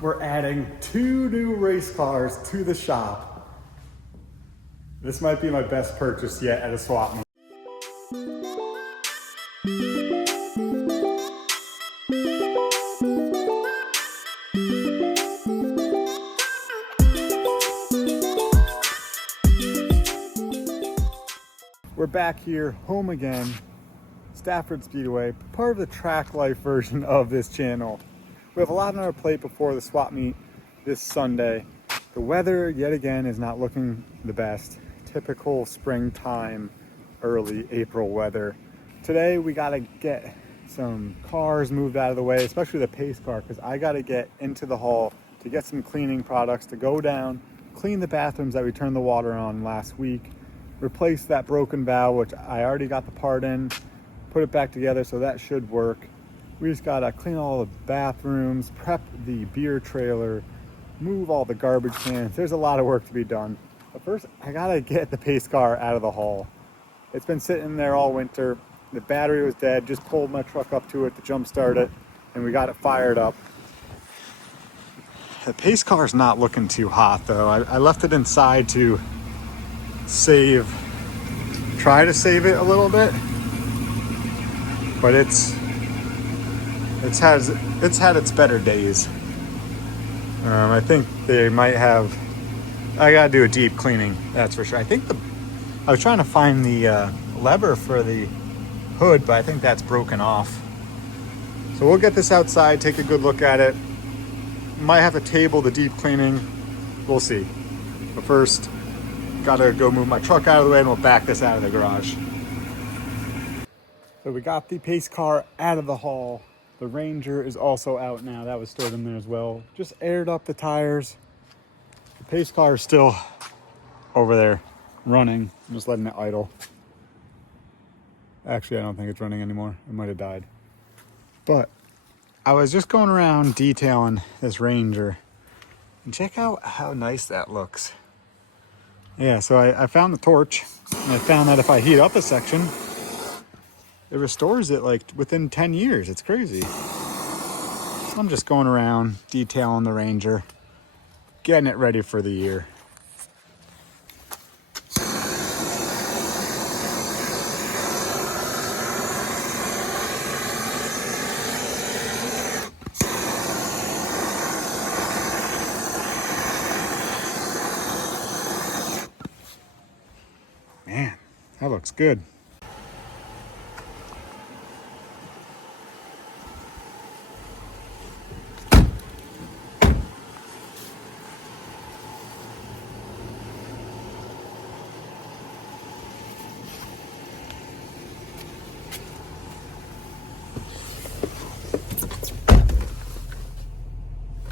We're adding 2 new race cars to the shop. This might be my best purchase yet at a swap meet. We're back here, home again, Stafford Speedway, part of the Tack Life version of this channel. We have a lot on our plate before the swap meet this Sunday. The weather, yet again, is not looking the best. Typical springtime, early April weather. Today, we gotta get some cars moved out of the way, especially the pace car, because I gotta get into the hall to get some cleaning products to go down, clean the bathrooms that we turned the water on last week, replace that broken valve, which I already got the part in, put it back together, so that should work. We just gotta clean all the bathrooms, prep the beer trailer, move all the garbage cans. There's a lot of work to be done. But first, I gotta get the pace car out of the hall. It's been sitting there all winter. The battery was dead, just pulled my truck up to it to jump start it, and we got it fired up. The pace car is not looking too hot though. I left it inside to try to save it a little bit, but it's had its better days. I think they might have. I gotta do a deep cleaning, that's for sure. I was trying to find the lever for the hood, but I think that's broken off. So we'll get this outside, take a good look at it. Might have to table the deep cleaning. We'll see. But first, gotta go move my truck out of the way, and we'll back this out of the garage. So we got the pace car out of the hall. The Ranger is also out now. That was stored in there as well. Just aired up the tires. The pace car is still over there running. I'm just letting it idle. Actually, I don't think it's running anymore. It might have died. But I was just going around detailing this Ranger. And check out how nice that looks. Yeah, so I found the torch. And I found that if I heat up a section, it restores it like within 10 years. It's crazy. So I'm just going around detailing the Ranger, getting it ready for the year. Man, that looks good.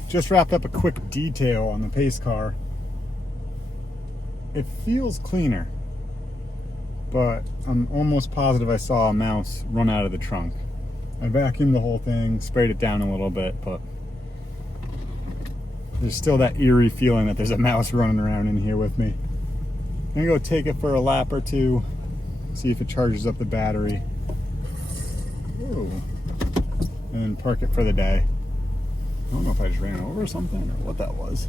Just wrapped up a quick detail on the pace car. It feels cleaner, but I'm almost positive I saw a mouse run out of the trunk. I vacuumed the whole thing, sprayed it down a little bit, but there's still that eerie feeling that there's a mouse running around in here with me. I'm gonna go take it for a lap or two, see if it charges up the battery. Whoa. And then park it for the day. I don't know if I just ran over something or what that was.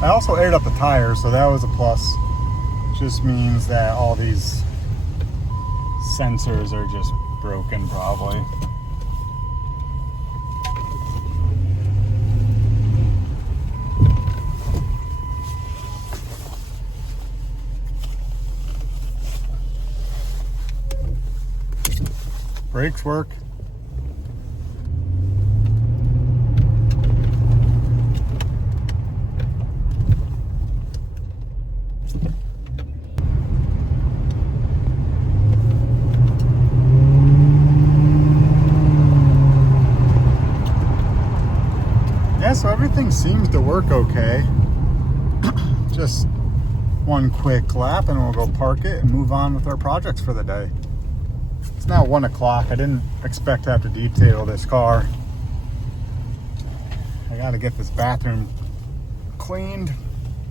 I also aired up the tires, so that was a plus. Just means that all these sensors are just broken probably. Brakes work. Yeah, so everything seems to work okay. Just one quick lap and we'll go park it and move on with our projects for the day. It's now 1 o'clock. I didn't expect to have to detail this car. I gotta get this bathroom cleaned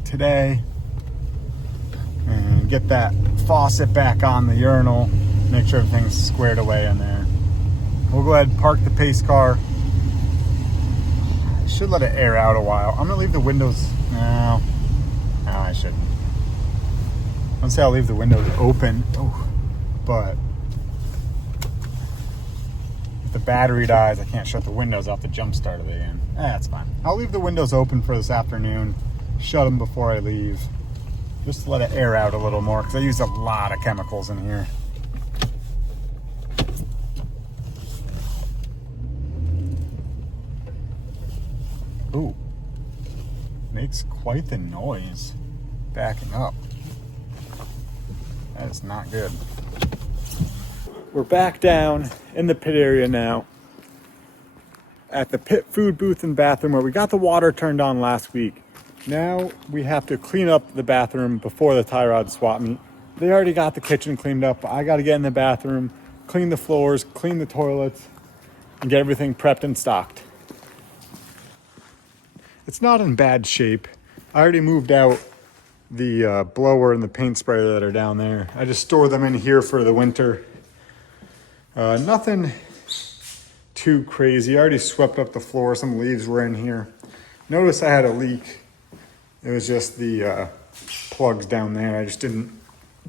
today and get that faucet back on the urinal. Make sure everything's squared away in there. We'll go ahead and park the pace car. Should let it air out a while. I'm gonna leave the windows, no, I shouldn't. I'll say I'll leave the windows open, but if the battery dies, I can't shut the windows off the jump start of it again. That's fine. I'll leave the windows open for this afternoon, shut them before I leave, just to let it air out a little more, because I use a lot of chemicals in here. Ooh, makes quite the noise backing up. That is not good. We're back down in the pit area now at the pit food booth and bathroom where we got the water turned on last week. Now we have to clean up the bathroom before the tie rod swap meet. They already got the kitchen cleaned up. I got to get in the bathroom, clean the floors, clean the toilets, and get everything prepped and stocked. It's not in bad shape. I already moved out the blower and the paint sprayer that are down there. I just store them in here for the winter. Nothing too crazy. I already swept up the floor. Some leaves were in here. Notice I had a leak. It was just the plugs down there. I just didn't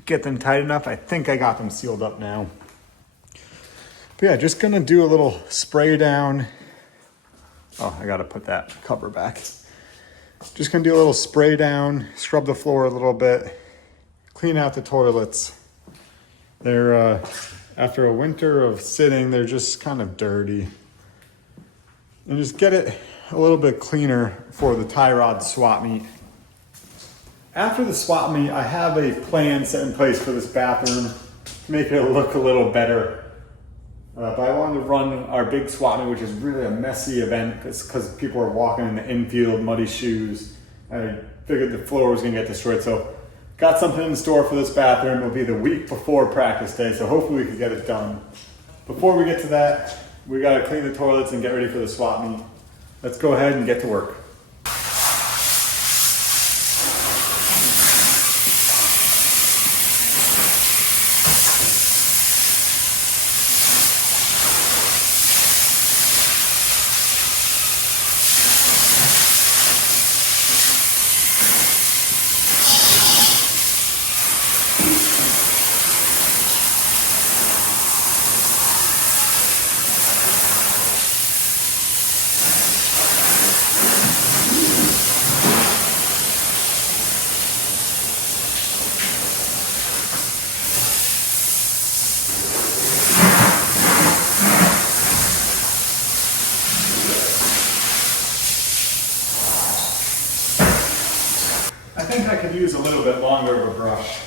get them tight enough. I think I got them sealed up now. But yeah, just gonna do a little spray down. Oh, I gotta put that cover back. Just gonna do a little spray down, scrub the floor a little bit, clean out the toilets. They're, after a winter of sitting, they're just kind of dirty. And just get it a little bit cleaner for the tie rod swap meet. After the swap meet, I have a plan set in place for this bathroom to make it look a little better. But I wanted to run our big swap meet, which is really a messy event because people are walking in the infield, muddy shoes. I figured the floor was gonna get destroyed. So got something in store for this bathroom. It'll be the week before practice day, so hopefully we can get it done. Before we get to that, we gotta clean the toilets and get ready for the swap meet. Let's go ahead and get to work. I think I could use a little bit longer of a brush.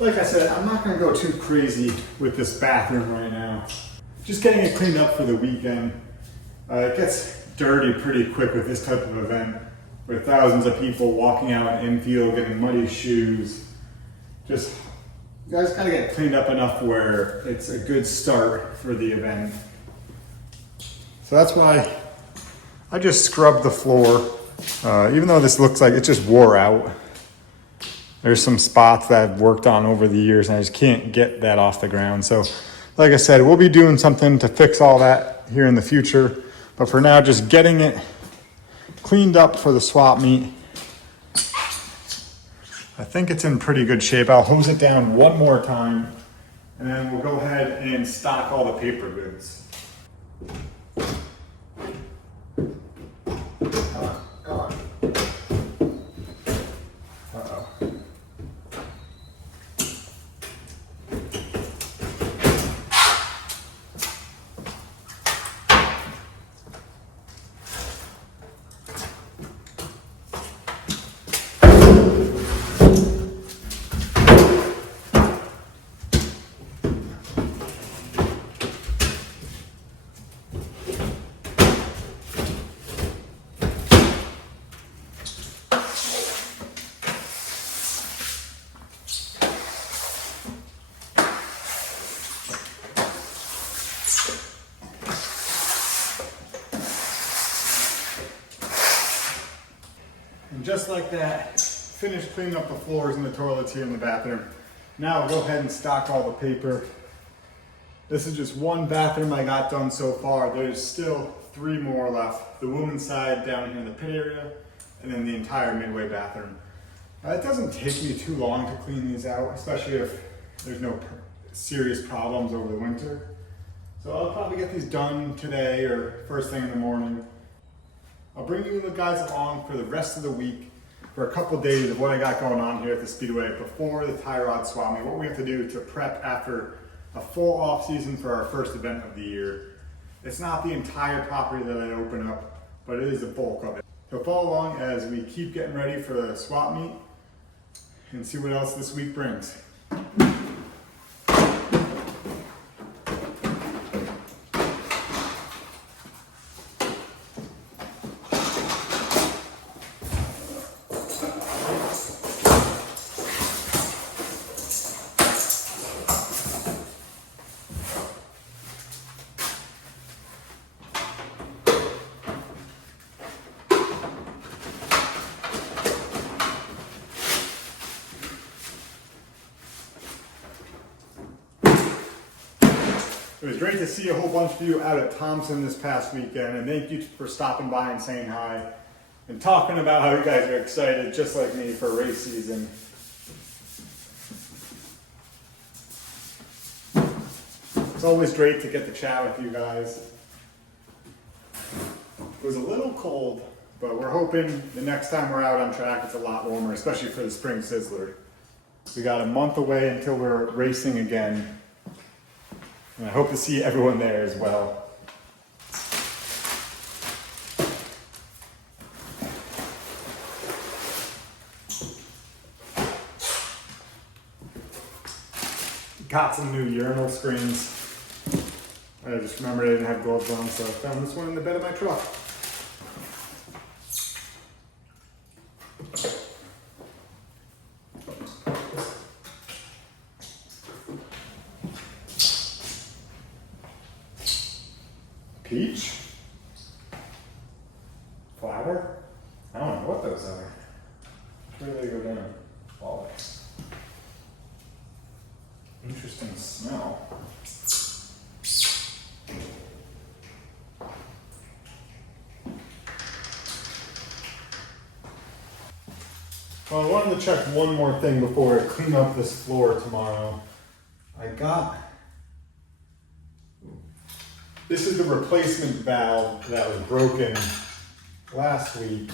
Like I said, I'm not gonna go too crazy with this bathroom right now. Just getting it cleaned up for the weekend. It gets dirty pretty quick with this type of event, with thousands of people walking out in infield, getting muddy shoes. Just, you guys gotta get cleaned up enough where it's a good start for the event. So that's why I just scrubbed the floor. Even though this looks like it just wore out, there's some spots that I've worked on over the years and I just can't get that off the ground. So like I said, we'll be doing something to fix all that here in the future. But for now, just getting it cleaned up for the swap meet I think it's in pretty good shape. I'll hose it down one more time, and then we'll go ahead and stock all the paper goods. Come on. Uh-oh. And just like that, finished cleaning up the floors and the toilets here in the bathroom. Now I'll go ahead and stock all the paper. This is just one bathroom I got done so far. There's still 3 more left. The women's side down here in the pit area, and then the entire midway bathroom. It doesn't take me too long to clean these out, especially if there's no serious problems over the winter. So I'll probably get these done today or first thing in the morning. I'll bring you guys along for the rest of the week for a couple days of what I got going on here at the Speedway before the tie rod swap meet, what we have to do to prep after a full off season for our first event of the year. It's not the entire property that I open up, but it is the bulk of it. So follow along as we keep getting ready for the swap meet and see what else this week brings. It was great to see a whole bunch of you out at Thompson this past weekend, and thank you for stopping by and saying hi and talking about how you guys are excited, just like me, for race season. It's always great to get to chat with you guys. It was a little cold, but we're hoping the next time we're out on track it's a lot warmer, especially for the Spring Sizzler. We got a month away until we're racing again. And I hope to see everyone there as well. Got some new urinal screens. I just remembered I didn't have gloves on, so I found this one in the bed of my truck. Peach? Flower? I don't know what those are. Where do they go down? Oh. Interesting smell. Well, I wanted to check one more thing before I clean up this floor tomorrow. This is the replacement valve that was broken last week.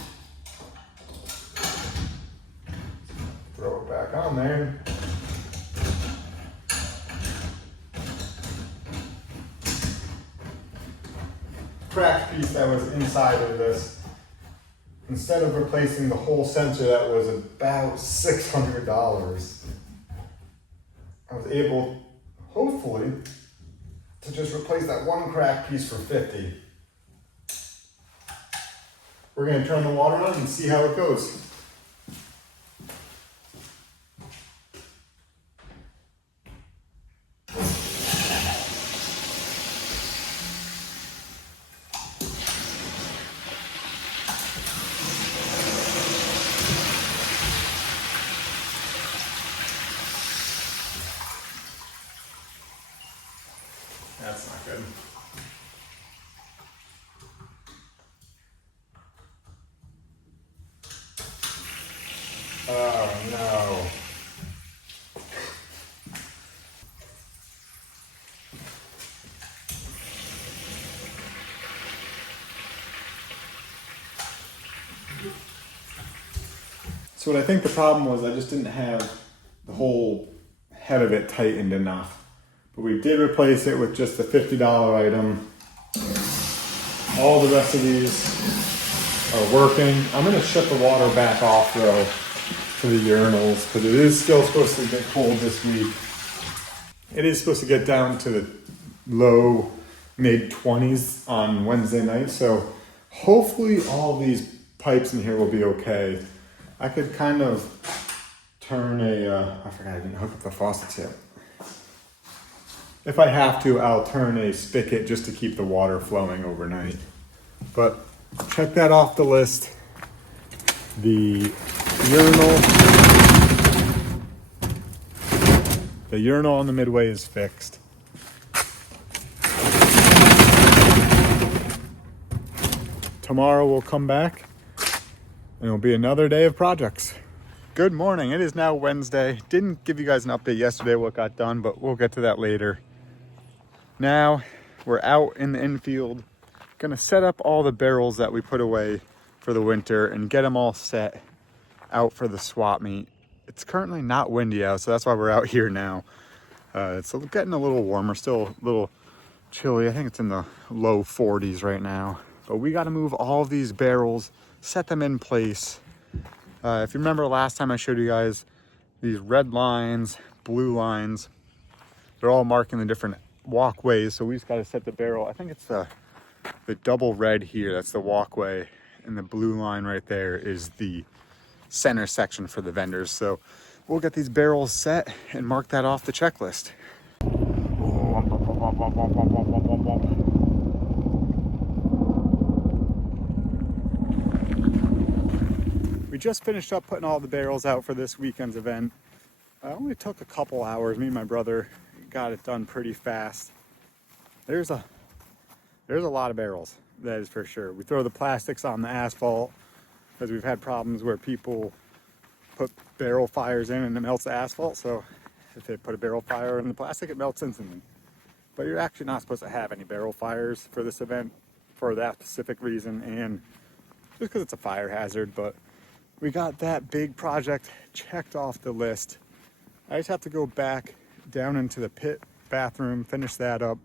Throw it back on there. Cracked piece that was inside of this. Instead of replacing the whole sensor that was about $600, I was able, hopefully, to just replace that one cracked piece for $50. We're going to turn the water on and see how it goes. That's not good. Oh no. So what I think the problem was, I just didn't have the whole head of it tightened enough. But we did replace it with just the $50 item. All the rest of these are working. I'm gonna shut the water back off though for the urinals, because it is still supposed to get cold this week. It is supposed to get down to the low mid 20s on Wednesday night, so hopefully all these pipes in here will be okay. I could kind of turn I forgot I didn't hook up the faucets yet. If I have to, I'll turn a spigot just to keep the water flowing overnight. But check that off the list. The urinal on the midway is fixed. Tomorrow we'll come back and it'll be another day of projects. Good morning, it is now Wednesday. Didn't give you guys an update yesterday what got done, but we'll get to that later. Now we're out in the infield, gonna set up all the barrels that we put away for the winter and get them all set out for the swap meet. It's currently not windy out, so that's why we're out here now. It's getting a little warmer, still a little chilly. I think it's in the low 40s right now. But we got to move all of these barrels, set them in place. If you remember last time I showed you guys these red lines, blue lines, they're all marking the different walkways. So we just got to set the barrel. I think it's the double red here, that's the walkway, and the blue line right there is the center section for the vendors. So we'll get these barrels set and mark that off the checklist. We just finished up putting all the barrels out for this weekend's event. It only took a couple hours. Me and my brother got it done pretty fast. There's a lot of barrels, that is for sure. We throw the plastics on the asphalt because we've had problems where people put barrel fires in and it melts the asphalt. So if they put a barrel fire in the plastic, it melts instantly. But you're actually not supposed to have any barrel fires for this event for that specific reason, and just because it's a fire hazard. But we got that big project checked off the list. I just have to go back down into the pit bathroom, finish that up,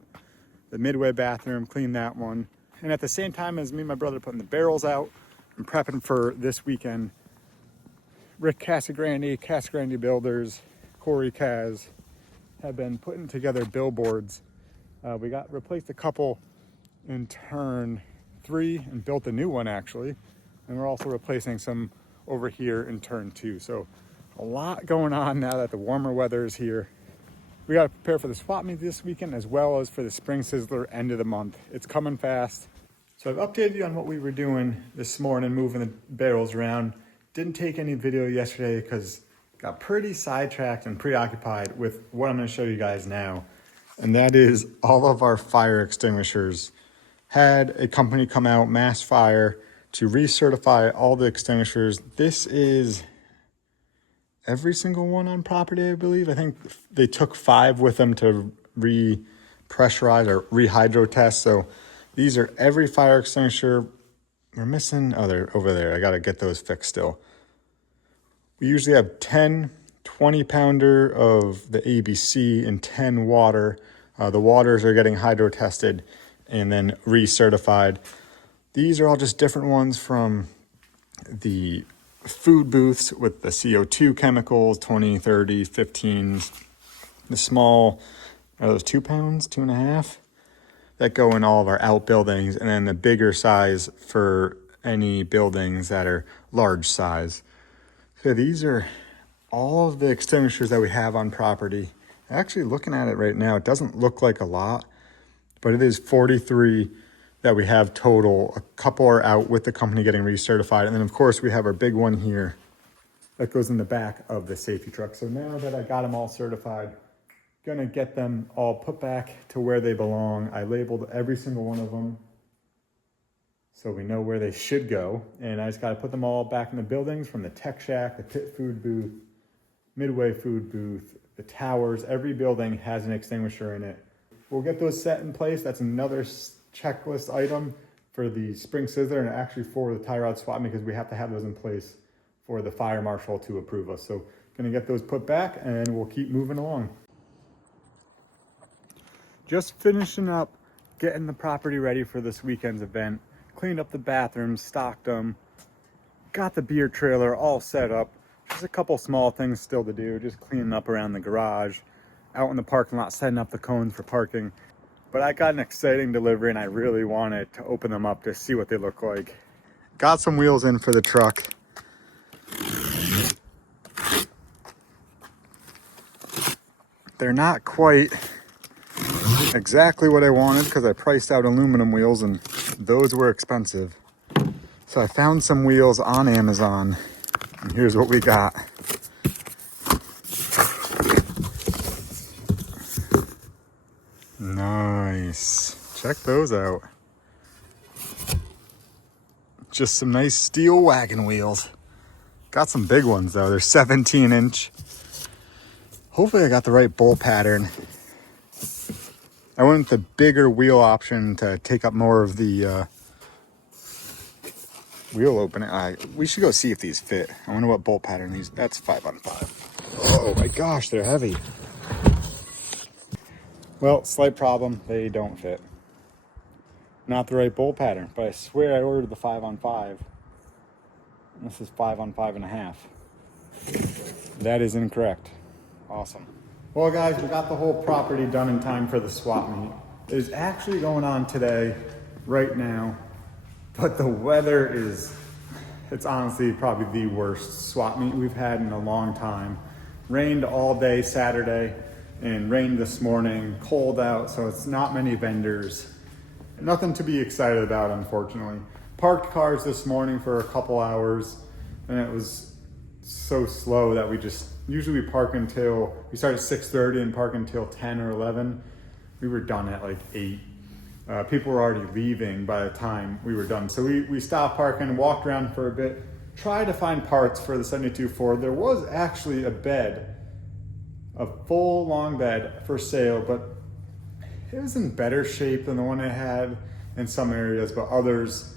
the midway bathroom, clean that one. And at the same time as me and my brother putting the barrels out and prepping for this weekend, Rick Casagrande Builders, Corey Kaz have been putting together billboards. We replaced a couple in turn 3 and built a new one actually. And we're also replacing some over here in turn 2. So a lot going on now that the warmer weather is here. We got to prepare for the swap meet this weekend as well as for the Spring Sizzler end of the month. It's coming fast. So I've updated you on what we were doing this morning, moving the barrels around. Didn't take any video yesterday because got pretty sidetracked and preoccupied with what I'm going to show you guys now. And that is all of our fire extinguishers. Had a company come out, Mass Fire, to recertify all the extinguishers. This is every single one on property, I believe. I think they took 5 with them to re-pressurize or re-hydro test. So these are every fire extinguisher. We're missing, oh, they're over there. I got to get those fixed still. We usually have 10 20-pounder of the ABC and 10 water. The waters are getting hydro tested and then recertified. These are all just different ones from the food booths with the CO2 chemicals, 20, 30, 15s. The small, are those 2 pounds, 2.5? That go in all of our outbuildings, and then the bigger size for any buildings that are large size. So these are all of the extinguishers that we have on property. Actually, looking at it right now, it doesn't look like a lot, but it is 43 that we have total. A couple are out with the company getting recertified. And then of course we have our big one here that goes in the back of the safety truck. So now that I got them all certified, gonna get them all put back to where they belong. I labeled every single one of them. so we know where they should go. And I just got to put them all back in the buildings, from the tech shack, the pit food booth, midway food booth, the towers. Every building has an extinguisher in it. We'll get those set in place. That's another checklist item for the spring scissor and actually for the tie rod swap, because we have to have those in place for the fire marshal to approve us. So gonna get those put back and we'll keep moving along. Just finishing up getting the property ready for this weekend's event. Cleaned up the bathrooms, stocked them, got the beer trailer all set up. Just a couple small things still to do, just cleaning up around the garage, out in the parking lot, setting up the cones for parking. But I got an exciting delivery and I really wanted to open them up to see what they look like. Got some wheels in for the truck. They're not quite exactly what I wanted because I priced out aluminum wheels and those were expensive. So I found some wheels on Amazon and here's what we got. Nice. Check those out. Just some nice steel wagon wheels. Got some big ones though. They're 17-inch. Hopefully I got the right bolt pattern. I went with the bigger wheel option to take up more of the wheel opening. We should go see if these fit. I wonder what bolt pattern these. That's 5-on-5. Oh my gosh, they're heavy. Well, slight problem. They don't fit. Not the right bolt pattern, but I swear I ordered the 5-on-5. This is 5-on-5.5. That is incorrect. Awesome. Well guys, we got the whole property done in time for the swap meet. It's actually going on today, right now, but the weather it's honestly probably the worst swap meet we've had in a long time. Rained all day Saturday and rained this morning, cold out, so it's not many vendors. Nothing to be excited about, unfortunately. Parked cars this morning for a couple hours and it was so slow that usually we park until, we start at 6:30 and park until 10 or 11. We were done at like 8. People were already leaving by the time we were done. So we stopped parking, walked around for a bit, tried to find parts for the 72 Ford. There was actually a bed, a full long bed for sale, but it was in better shape than the one I had in some areas, but others,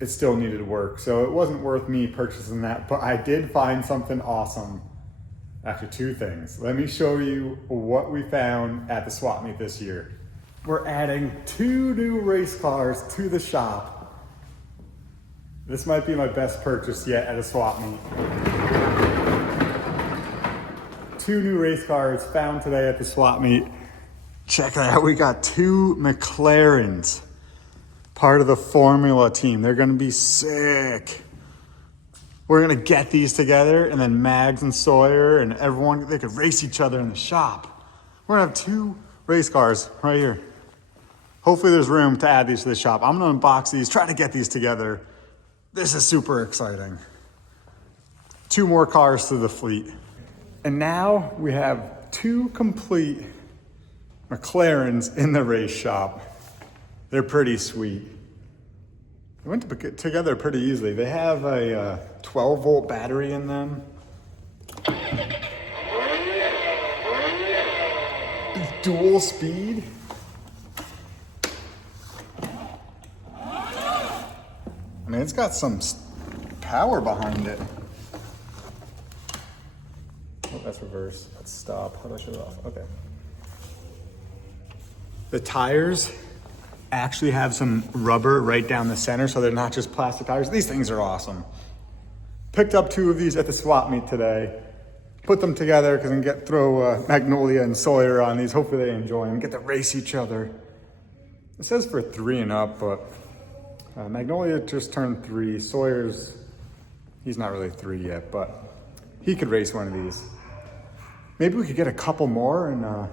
it still needed work. So it wasn't worth me purchasing that, but I did find something awesome. Actually, 2 things. Let me show you what we found at the swap meet this year. We're adding 2 new race cars to the shop. This might be my best purchase yet at a swap meet. 2 new race cars found today at the swap meet. Check that out. We got 2 McLarens, part of the Formula team. They're gonna be sick. We're gonna get these together and then Mags and Sawyer and everyone, they could race each other in the shop. We're gonna have 2 race cars right here. Hopefully there's room to add these to the shop. I'm gonna unbox these, try to get these together. This is super exciting. 2 more cars to the fleet. And now we have 2 complete McLarens in the race shop. They're pretty sweet. They went together pretty easily. They have a 12-volt battery in them. Dual speed. I mean, it's got some power behind it. Oh, that's reverse. Let's stop. How do I shut it off? Okay. The tires actually have some rubber right down the center, so they're not just plastic tires. These things are awesome. Picked up 2 of these at the swap meet today. Put them together because I can throw Magnolia and Sawyer on these. Hopefully they enjoy them. Get to race each other. It says for 3 and up, but Magnolia just turned 3. He's not really 3 yet, but he could race one of these. Maybe we could get a couple more and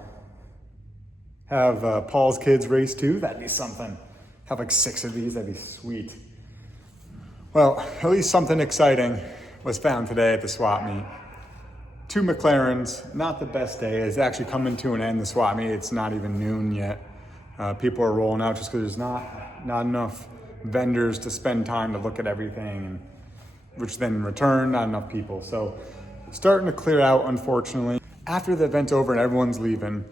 have Paul's kids race too. That'd be something. Have like 6 of these, that'd be sweet. Well, at least something exciting was found today at the swap meet. 2 McLarens, not the best day. It's actually coming to an end, the swap meet. It's not even noon yet. People are rolling out just because there's not enough vendors to spend time to look at everything, which then in return, not enough people. So starting to clear out, unfortunately. After the event's over and everyone's leaving,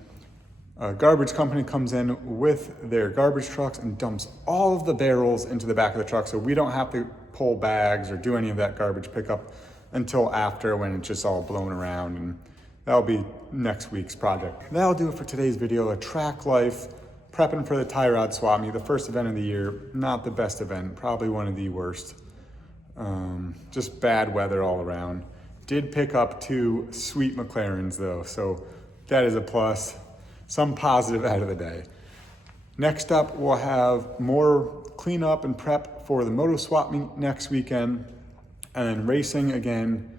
a garbage company comes in with their garbage trucks and dumps all of the barrels into the back of the truck, so we don't have to pull bags or do any of that garbage pickup until after, when it's just all blown around, and that'll be next week's project. That'll do it for today's video. A Tack Life, prepping for the tie rod swap meet, the first event of the year. Not the best event, probably one of the worst. Just bad weather all around. Did pick up 2 sweet McLarens though, so that is a plus. Some positive out of the day. Next up, we'll have more cleanup and prep for the moto swap meet next weekend, and then racing again.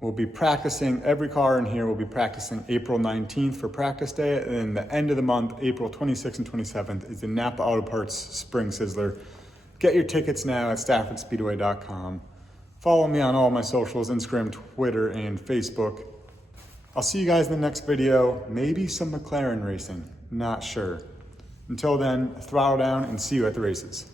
We'll be practicing, every car in here will be practicing April 19th for practice day, and then the end of the month, April 26th and 27th, is the Napa Auto Parts Spring Sizzler. Get your tickets now at StaffordSpeedway.com. Follow me on all my socials, Instagram, Twitter, and Facebook. I'll see you guys in the next video. Maybe some McLaren racing, not sure. Until then, throttle down and see you at the races.